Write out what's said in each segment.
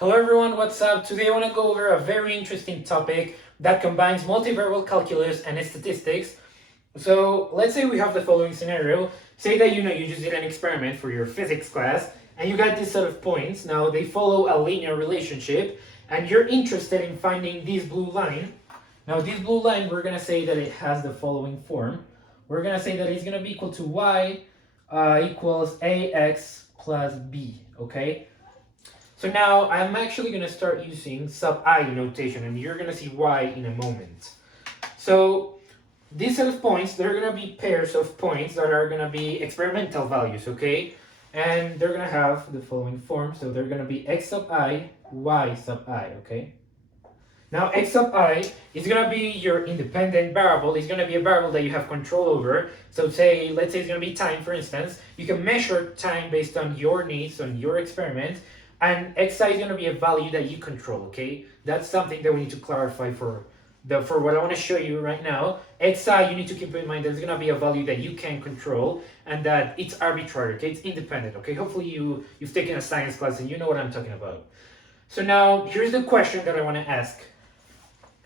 Hello everyone, what's up? Today I want to go over a very interesting topic that combines multivariable calculus and statistics. So let's say we have the following scenario. Say that you just did an experiment for your physics class and you got this set of points. Now they follow a linear relationship and you're interested in finding this blue line. Now this blue line, we're going to say that it has the following form. We're going to say that it's going to be equal to y equals ax plus b, okay? So now I'm actually going to start using sub I notation and you're going to see why in a moment. So these set of points, they're going to be pairs of points that are going to be experimental values, okay? And they're going to have the following form. So they're going to be x sub I, y sub I, okay? Now x sub I is going to be your independent variable. It's going to be a variable that you have control over. So let's say it's going to be time, for instance. You can measure time based on your needs, on your experiment. And xi is going to be a value that you control, okay? That's something that we need to clarify for what I want to show you right now. Xi, you need to keep in mind there's going to be a value that you can control and that it's arbitrary, okay? It's independent, okay? Hopefully you've taken a science class and you know what I'm talking about. So now, here's the question that I want to ask.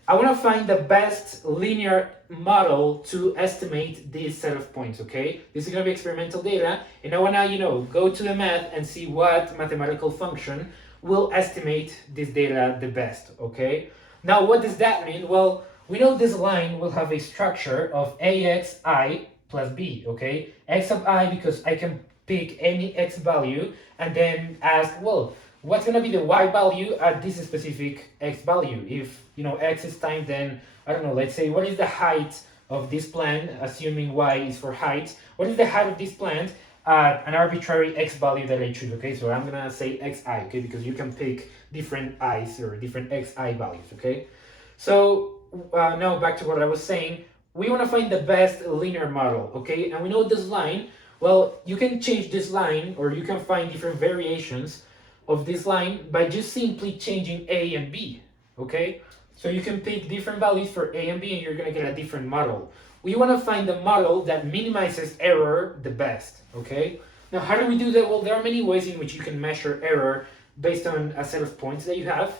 I want to find the best linear model to estimate this set of points, okay? This is going to be experimental data, and I want to, go to the math and see what mathematical function will estimate this data the best, okay? Now, what does that mean? Well, we know this line will have a structure of axi plus b, okay? X sub I because I can pick any x value and then ask, well, what's going to be the y value at this specific x value? If x is time, then I don't know, let's say what is the height of this plant, assuming y is for height. What is the height of this plant at an arbitrary x value that I choose? Okay, so I'm gonna say xi, okay, because you can pick different i's or different xi values, okay? So now back to what I was saying. We want to find the best linear model, okay? And we know this line, well, you can change this line or you can find different variations of this line by just simply changing a and b, okay? So you can pick different values for a and b and you're going to get a different model. We want to find the model that minimizes error the best, okay? Now, how do we do that? Well, there are many ways in which you can measure error based on a set of points that you have.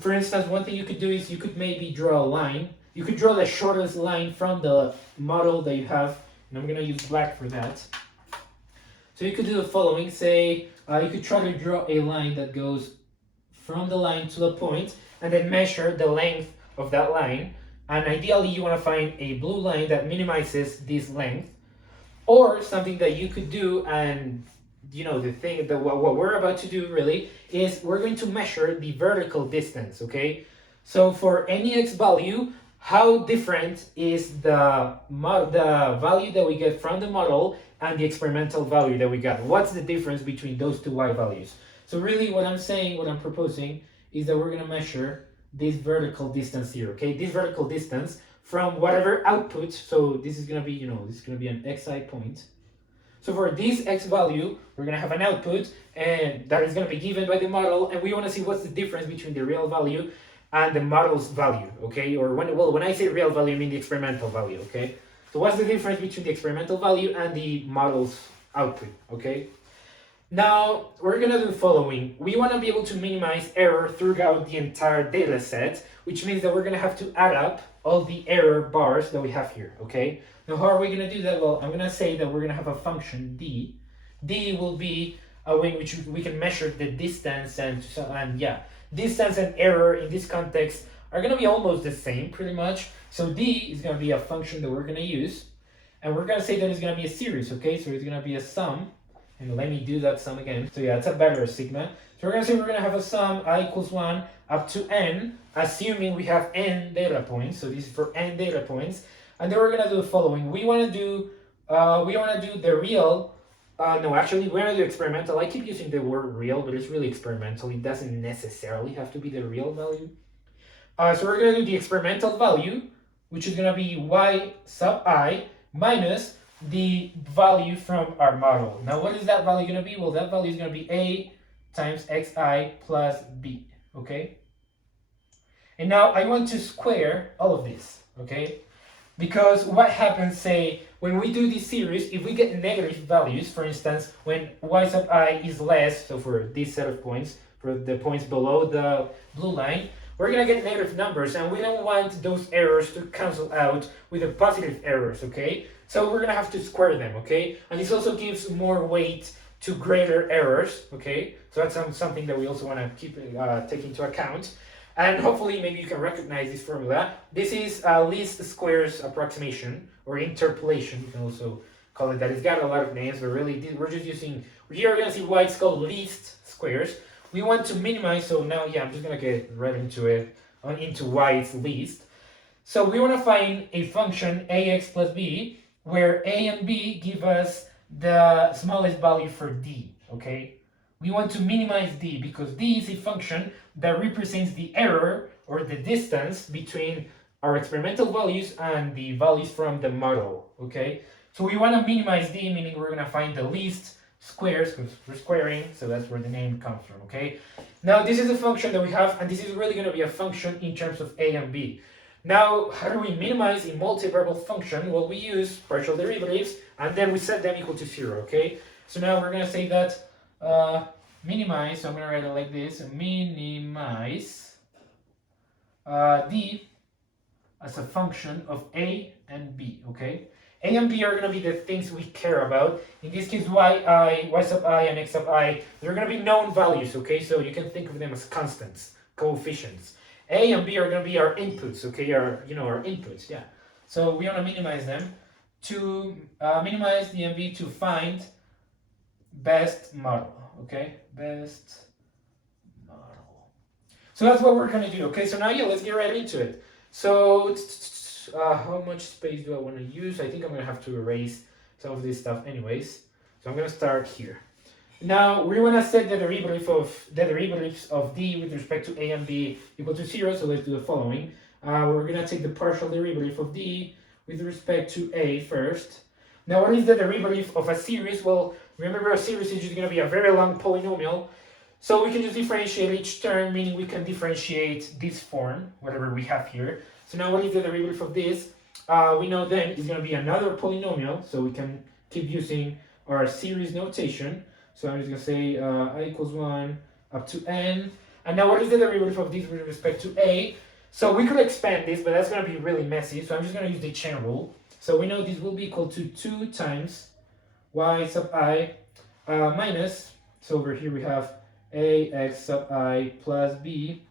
For instance, one thing you could do is you could maybe draw a line. You could draw the shortest line from the model that you have, and I'm going to use black for that. So you could do the following, say, you could try to draw a line that goes from the line to the point and then measure the length of that line. And ideally, you want to find a blue line that minimizes this length. Or something that you could do, and the thing that what we're about to do really is we're going to measure the vertical distance, okay? So for any x value, how different is the value that we get from the model and the experimental value that we got? What's the difference between those two y values? So really what I'm proposing is that we're going to measure this vertical distance here, okay? This vertical distance from whatever output. So this is going to be, this is going to be an xi point. So for this x value, we're going to have an output and that is going to be given by the model, and we want to see what's the difference between the real value and the model's value, okay? Or when I say real value, I mean the experimental value, okay? So what's the difference between the experimental value and the model's output, okay? Now, we're going to do the following. We want to be able to minimize error throughout the entire data set, which means that we're going to have to add up all the error bars that we have here, okay? Now, how are we going to do that? Well, I'm going to say that we're going to have a function d. D will be a way in which we can measure the distance and distance and error in this context are going to be almost the same, pretty much. So d is going to be a function that we're going to use, and we're going to say that it's going to be a series, okay? So it's going to be a sum, and let me do that sum again. So yeah, it's a better sigma. So we're going to say we're going to have a sum I equals 1 up to n, assuming we have n data points. So this is for n data points. And then we're going to do the following. We want to do the real, no, actually, we're going to do experimental. I keep using the word real, but it's really experimental. It doesn't necessarily have to be the real value. So we're going to do the experimental value, which is going to be y sub I minus the value from our model. Now, what is that value going to be? Well, that value is going to be a times xi plus b, okay? And now I want to square all of this, okay? Because what happens, say, when we do this series, if we get negative values, for instance, when y sub I is less, so for this set of points, for the points below the blue line, we're gonna get negative numbers, and we don't want those errors to cancel out with the positive errors, okay? So we're gonna have to square them, okay? And this also gives more weight to greater errors, okay? So that's something that we also want to keep take into account. And hopefully maybe you can recognize this formula. This is least squares approximation, or interpolation, you can also call it that. It's got a lot of names, but really we're just using, here we're gonna see why it's called least squares. We want to minimize, so now, yeah, I'm just gonna get right into it, into why it's least. So we want to find a function ax plus b, where a and b give us the smallest value for d, okay? We want to minimize d because d is a function that represents the error or the distance between our experimental values and the values from the model, okay? So we want to minimize d, meaning we're going to find the least squares because we're squaring, so that's where the name comes from, okay? Now this is a function that we have, and this is really going to be a function in terms of a and b. Now, how do we minimize a multivariable function? Well, we use partial derivatives, and then we set them equal to 0, okay? So now we're going to say that minimize, so I'm going to write it like this, minimize d as a function of a and b, okay? A and b are going to be the things we care about. In this case, y sub I, and x sub I, they're going to be known values, okay? So you can think of them as constants, coefficients. A and b are going to be our inputs, okay? Our inputs, yeah. So we want to minimize them to minimize the and b to find best model, okay? Best model. So that's what we're going to do, okay? So now, yeah, let's get right into it. So how much space do I want to use? I think I'm going to have to erase some of this stuff anyways. So I'm going to start here. Now we want to set the derivatives of d with respect to a and b equal to 0. So let's do the following. We're going to take the partial derivative of d with respect to a first. Now what is the derivative of a series? Well, remember a series is just going to be a very long polynomial. So we can just differentiate each term, meaning we can differentiate this form, whatever we have here. So now what is the derivative of this? We know then it's going to be another polynomial, so we can keep using our series notation. So I'm just going to say I equals 1 up to n. And now what is the derivative of this with respect to a? So we could expand this, but that's going to be really messy. So I'm just going to use the chain rule. So we know this will be equal to 2 times y sub I minus, so over here we have ax sub I plus b.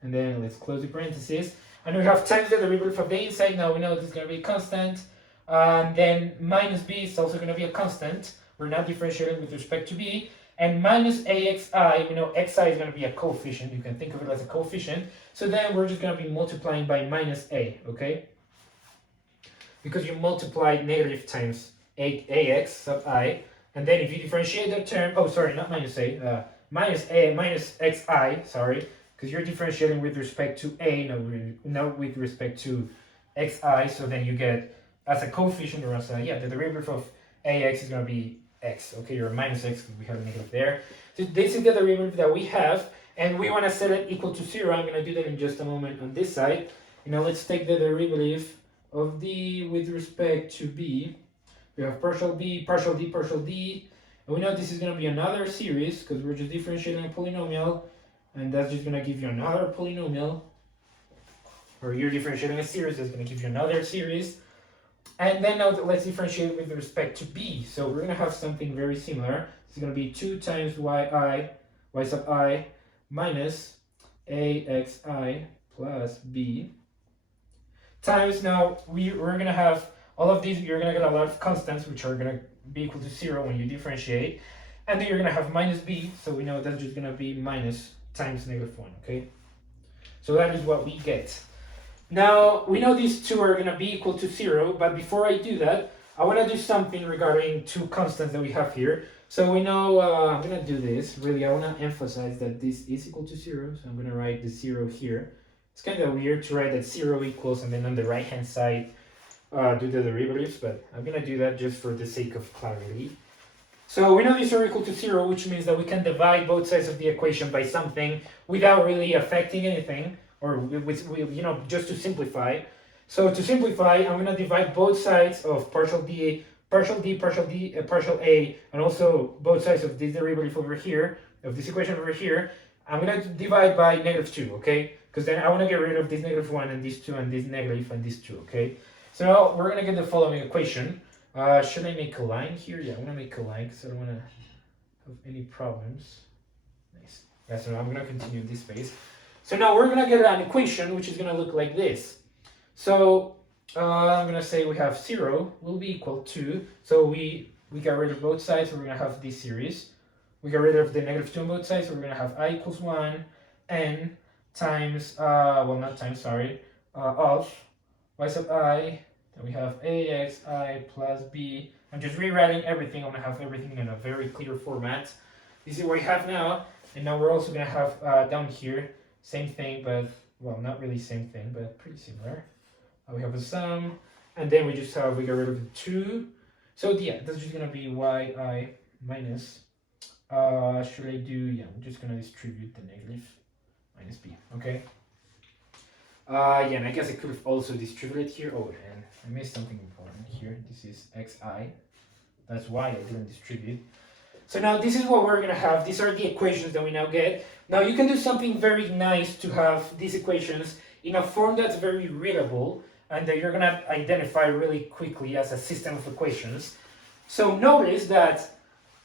And then let's close the parentheses. And we have times the derivative of the inside. Now we know this is going to be a constant. And then minus b is also going to be a constant. We're not differentiating with respect to b. And minus axi, we know xi is going to be a coefficient. You can think of it as a coefficient. So then we're just going to be multiplying by minus a, okay? Because you multiplied negative times ax sub I. And then if you differentiate that term, oh, sorry, not minus a, minus xi, sorry. Because you're differentiating with respect to a, not with respect to xi. So then you get, as a coefficient, or as a, yeah, the derivative of ax is going to be x, okay, or minus x, because we have a negative there. So this is the derivative that we have, and we want to set it equal to 0. I'm going to do that in just a moment on this side. Now let's take the derivative of d with respect to b. We have partial b, partial d, partial d. And we know this is going to be another series, because we're just differentiating a polynomial, and that's just going to give you another polynomial. Or you're differentiating a series, that's going to give you another series. And then now let's differentiate with respect to b. So we're going to have something very similar. It's going to be 2 times y sub I minus axi plus b times, now we're going to have all of these, you're going to get a lot of constants which are going to be equal to 0 when you differentiate. And then you're going to have minus b, so we know that's just going to be minus times negative 1, okay? So that is what we get. Now, we know these two are going to be equal to 0, but before I do that, I want to do something regarding two constants that we have here. So we know, I'm going to do this, really, I want to emphasize that this is equal to 0, so I'm going to write the 0 here. It's kind of weird to write that 0 equals, and then on the right-hand side, do the derivatives, but I'm going to do that just for the sake of clarity. So we know these are equal to 0, which means that we can divide both sides of the equation by something without really affecting anything. Or just to simplify. So to simplify, I'm going to divide both sides of partial d, partial a, and also both sides of this derivative over here of this equation over here, I'm going to divide by -2, okay? Because then I want to get rid of this -1 and this 2 and this negative and this 2, okay? So now we're going to get the following equation. Should I make a line here? Yeah, I'm going to make a line because I don't want to have any problems. Nice. Yeah, so I'm going to continue this phase. So now we're going to get an equation which is going to look like this. So I'm going to say we have 0 will be equal to, so we got rid of both sides, so we're going to have this series. We got rid of the -2 on both sides, so we're going to have I equals 1 n times, well not times, sorry, of y sub I, then we have axi plus b. I'm just rewriting everything. I'm going to have everything in a very clear format. This is what we have now, and now we're also going to have down here, same thing, but, well, not really same thing, but pretty similar. We have a sum, and then we just have, we get rid of the 2. So yeah, that's just going to be yi minus, should I do, yeah, I'm just going to distribute the negative minus b, okay? Yeah, and I guess I could have also distributed here. Oh, and I missed something important here. This is xi. That's why I didn't distribute. So now this is what we're going to have. These are the equations that we now get. Now you can do something very nice to have these equations in a form that's very readable and that you're going to identify really quickly as a system of equations. So notice that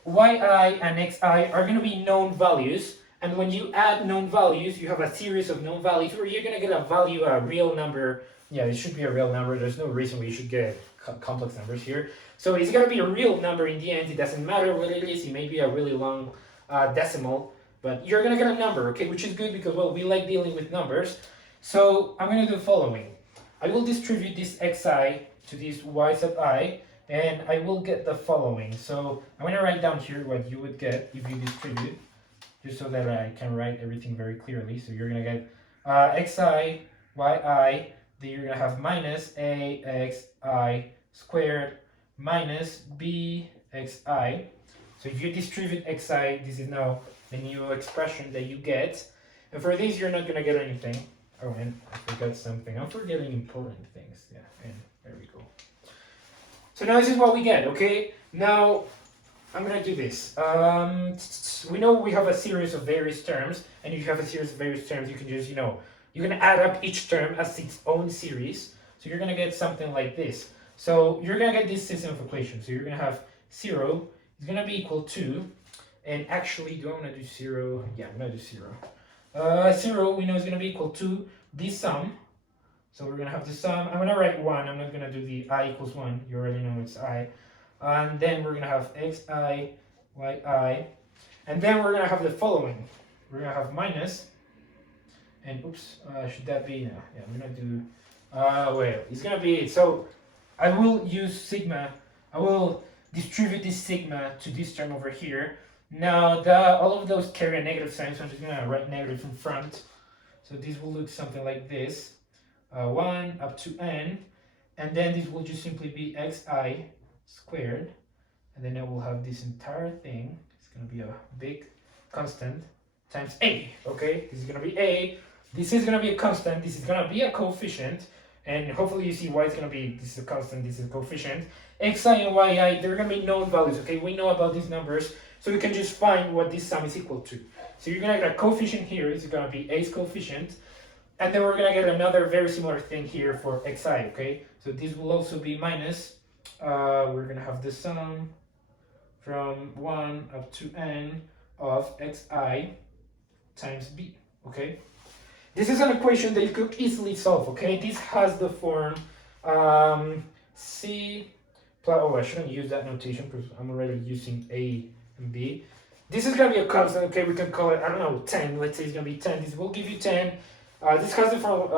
yi and xi are going to be known values. And when you add known values, you have a series of known values where you're going to get a value, a real number. Yeah, it should be a real number. There's no reason we should get complex numbers here. So it's going to be a real number in the end. It doesn't matter what it is. It may be a really long decimal, but you're going to get a number, okay, which is good because, well, we like dealing with numbers. So I'm going to do the following. I will distribute this xi to this y sub I, and I will get the following. So I'm going to write down here what you would get if you distribute, just so that I can write everything very clearly. So you're going to get xi, yi, then you're going to have minus axi squared minus bxi. So if you distribute xi, this is now the new expression that you get. And for this, you're not going to get anything. Oh, and I forgot something. I'm forgetting important things. Yeah, and there we go. So now this is what we get, okay? Now, I'm going to do this. We know we have a series of various terms, and if you have a series of various terms, you can just, you can add up each term as its own series. So you're going to get something like this. So you're going to get this system of equations. So you're going to have 0 is going to be equal to, and actually, do I want to do 0? Yeah, I'm going to do 0. 0 we know is going to be equal to the sum. So we're going to have the sum. I'm going to write 1. I'm not going to do the I equals 1. You already know it's I. And then we're going to have xi, yi. And then we're going to have the following. We're going to have minus. And oops, should that be? No. Yeah, I'm going to do, well, it's going to be, so I will use sigma. I will distribute this sigma to this term over here. Now, all of those carry a negative sign, so I'm just going to write negative in front. So this will look something like this. 1 up to n. And then this will just simply be xi squared. And then I will have this entire thing. It's going to be a big constant times a. Okay, this is going to be a. This is going to be a constant. This is going to be a coefficient. And hopefully you see why it's going to be, this is a constant, this is a coefficient. Xi and yi, they're going to be known values, okay? We know about these numbers, so we can just find what this sum is equal to. So you're going to get a coefficient here, it's going to be a's coefficient. And then we're going to get another very similar thing here for xi, okay? So this will also be minus, we're going to have the sum from 1 up to n of xi times b, okay? This is an equation that you could easily solve, okay? This has the form c plus, oh, I shouldn't use that notation because I'm already using a and b. This is going to be a constant, okay? We can call it, I don't know, 10. Let's say it's going to be 10. This will give you 10. This has the form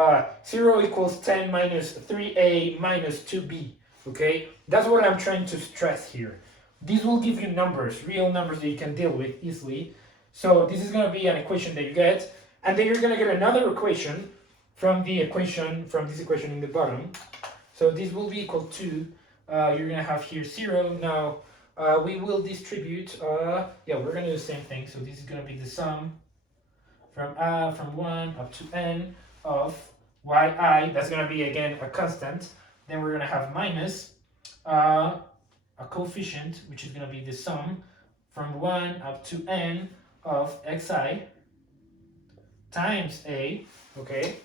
0 equals 10 minus 3a minus 2b, okay? That's what I'm trying to stress here. These will give you numbers, real numbers that you can deal with easily. So this is going to be an equation that you get. And then you're going to get another equation from this equation in the bottom. So this will be equal to, you're going to have here 0. Now, we will distribute, yeah, we're going to do the same thing. So this is going to be the sum from 1 up to n of yi. That's going to be, again, a constant. Then we're going to have minus a coefficient, which is going to be the sum from 1 up to n of xi times a, okay?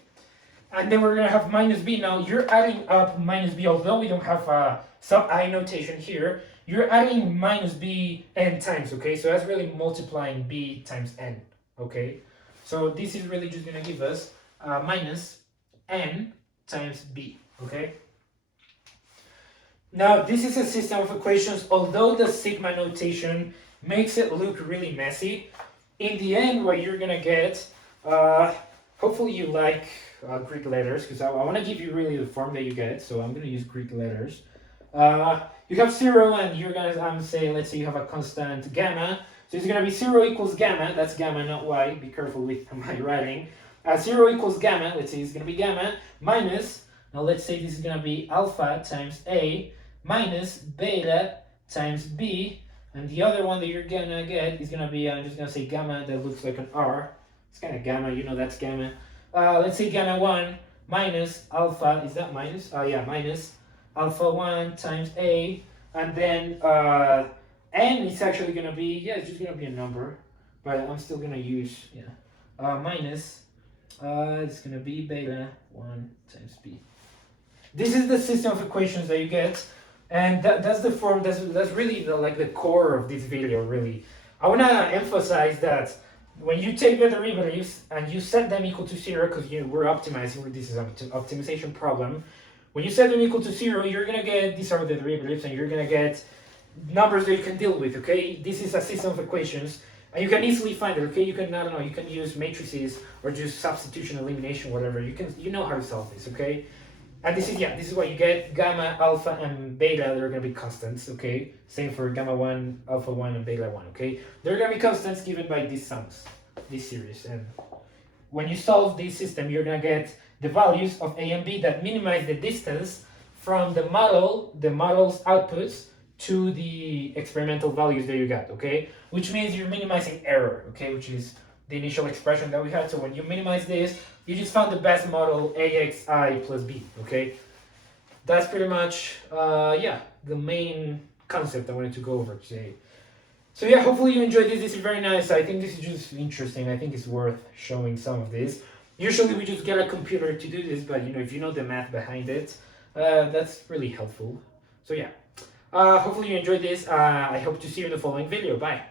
And then we're gonna have minus b. Now you're adding up minus b, although we don't have a sub I notation here, you're adding minus b n times, okay? So that's really multiplying b times n, okay? So this is really just gonna give us minus n times b, okay? Now this is a system of equations, although the sigma notation makes it look really messy. In the end, what you're gonna get, hopefully you like Greek letters, because I want to give you really the form that you get, so I'm gonna use Greek letters. You have 0 and you're gonna say, let's say you have a constant gamma, so it's gonna be 0 equals gamma, that's gamma not y, be careful with my writing. 0 equals gamma, let's say it's gonna be gamma, minus, now let's say this is gonna be alpha times a, minus beta times b, and the other one that you're gonna get is gonna be, I'm just gonna say gamma that looks like an R. It's kind of gamma, you know that's gamma. Let's say gamma 1 minus alpha, is that minus? Yeah, minus alpha 1 times a, and then n is actually gonna be, yeah, it's just gonna be a number, but I'm still gonna use, minus, it's gonna be beta 1 times b. This is the system of equations that you get. And that's the form, that's really the core of this video, really. I want to emphasize that when you take the derivatives and you set them equal to 0, because we're optimizing, this is an optimization problem. When you set them equal to 0, you're going to get, these are the derivatives, and you're going to get numbers that you can deal with, okay? This is a system of equations, and you can easily find it, okay? You can, I don't know, you can use matrices or just substitution, elimination, whatever. You know how to solve this, okay? And this is what you get. Gamma, alpha, and beta, they're going to be constants, okay? Same for gamma 1, alpha 1, and beta 1, okay? They're going to be constants given by these sums, this series. And when you solve this system, you're going to get the values of a and b that minimize the distance from the model's outputs to the experimental values that you got, okay? Which means you're minimizing error, okay? Which is the initial expression that we had. So when you minimize this, you just found the best model AXI plus B, okay? That's pretty much, the main concept I wanted to go over today. So yeah, hopefully you enjoyed this. This is very nice. I think this is just interesting. I think it's worth showing some of this. Usually we just get a computer to do this, but if you know the math behind it, that's really helpful. So yeah, hopefully you enjoyed this. I hope to see you in the following video. Bye.